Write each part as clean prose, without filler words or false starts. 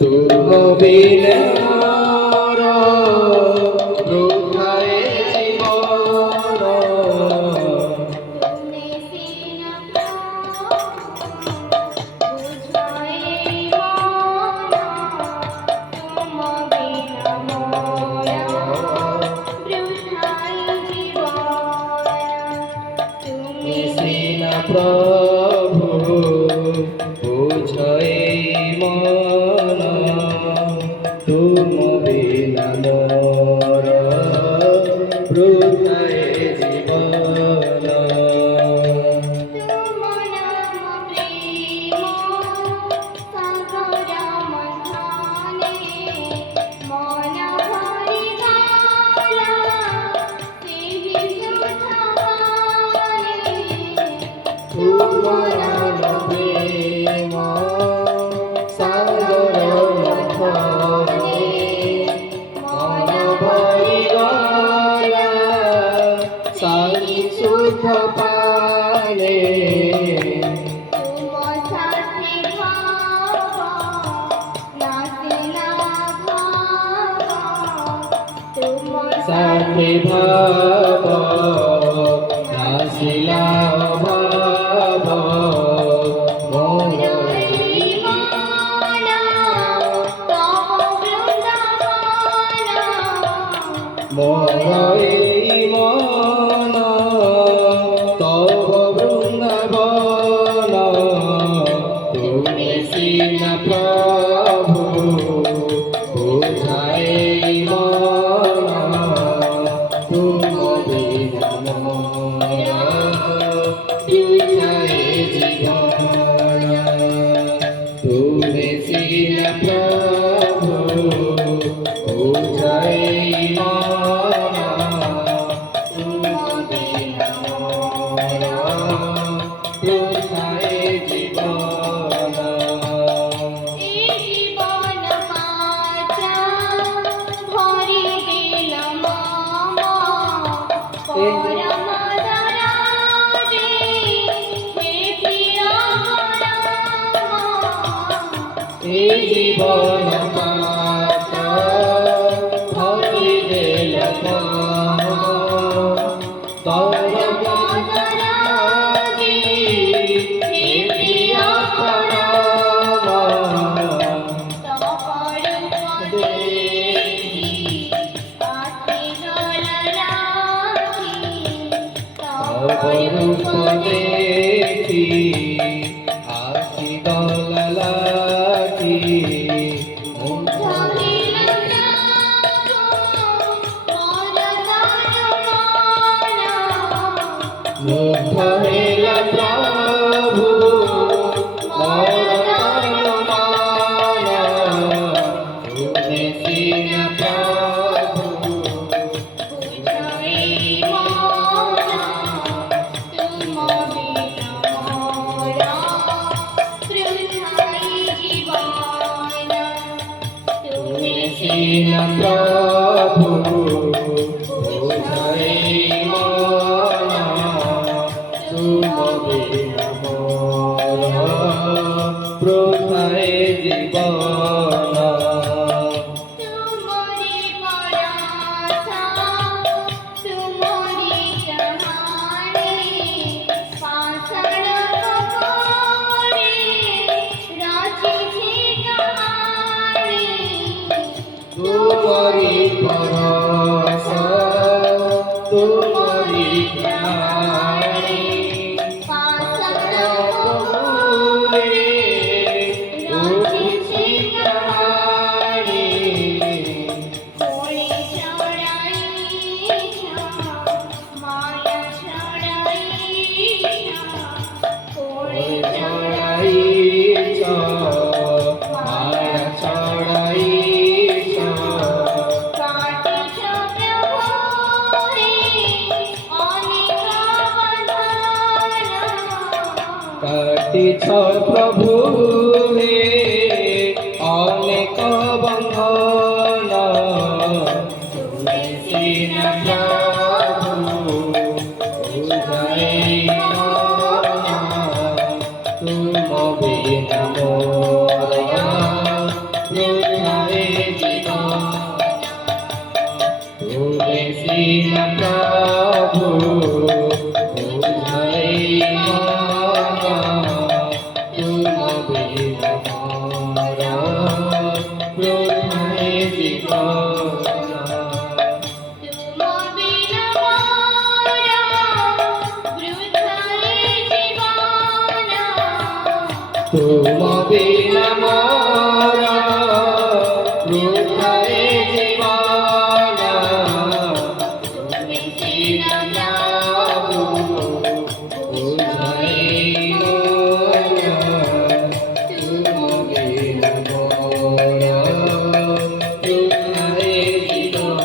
তুম বিনে মোর বৃথায় জীবন। তুমি সিন বুঝাই মন, তুম বিনা মোর বৃথায় জীবন। তুমি সিন প্রভু বুঝই মন, তুম বিনা মোর বৃথায় জীবন। তুম নাম প্রেম সাগর মন্থনে, মন ভরি গলা সেহি সুধ পানে। তুম নাম প্রেম সাগর মন্থনে, মন ভরি গলা সাহি সুধ পানে। তুম সাথে ভাব নাসিলা ভাব, তুম সাথে ভাব নাসিলা ভাব, মোর এই মন তব বৃন্দাবন। মোর এই মন তব বৃন্দাবন। তুমি সিন প্রভু বুঝাই মন, তুম বিনা মোর বৃথায় জীবন। তুমি সিন প্রভু বুঝাই মন, তুম বিনা মোর বৃথায় জীবন। এই জীবন মাত্রা ভরি দিল মম, পরম দয়ালে হে প্রিয় পরম। এই জীবন মাত্র ভরি দিল মম, তব দয়ালে হে প্রিয় পরম। তব রূপ দেখি আখি জল রাখি, তব রূপ দেখি আখি দলালাখি, ধরিল মোর তন মন। মুগ্ধ হইল প্রভু মোর তন মন। তুমি সিন প্রভু বুঝাই মন, তুম বিনা মোর বৃথায় জীবন। তুমি সিন প্রভু বুঝাই মন, তুম বিনা মোর বৃথায় জীবন। তুমরি পরাসা তুমরি চাহানি, পাষাণ কপরে রাচিছি কাহানি। তুমরি পরশ তুমরি জ্ঞানী, পাষাণ কপরে রাচিছি কাহানি। কোড়ে ছড়াইছা মায়া ছড়াইছা, কোড়ে ছড়াইছ মায়া ছড়াইছ, কাটিছ প্রভু হে অনেক বন্ধন। কাটিছ প্রভু হে অনেক বন্ধন। তুমি সিন প্রভু বুঝাই মন, তুম বিনা মোর दीन प्रभु बुझाई माना तुम बिन मोरा वृथाई जीवना तुम बिन मोरा वृथाई जीवना तुम बिन मोरा वृथाई जीवना तुम दीन प्रभु बुझाई माना तुम बिन मोरा वृथाई जीवना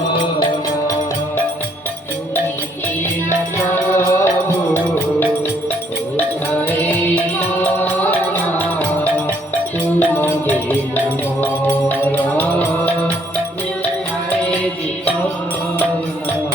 दीन प्रभु बुझाई माना तुम बिन मोरा वृथाई जीवना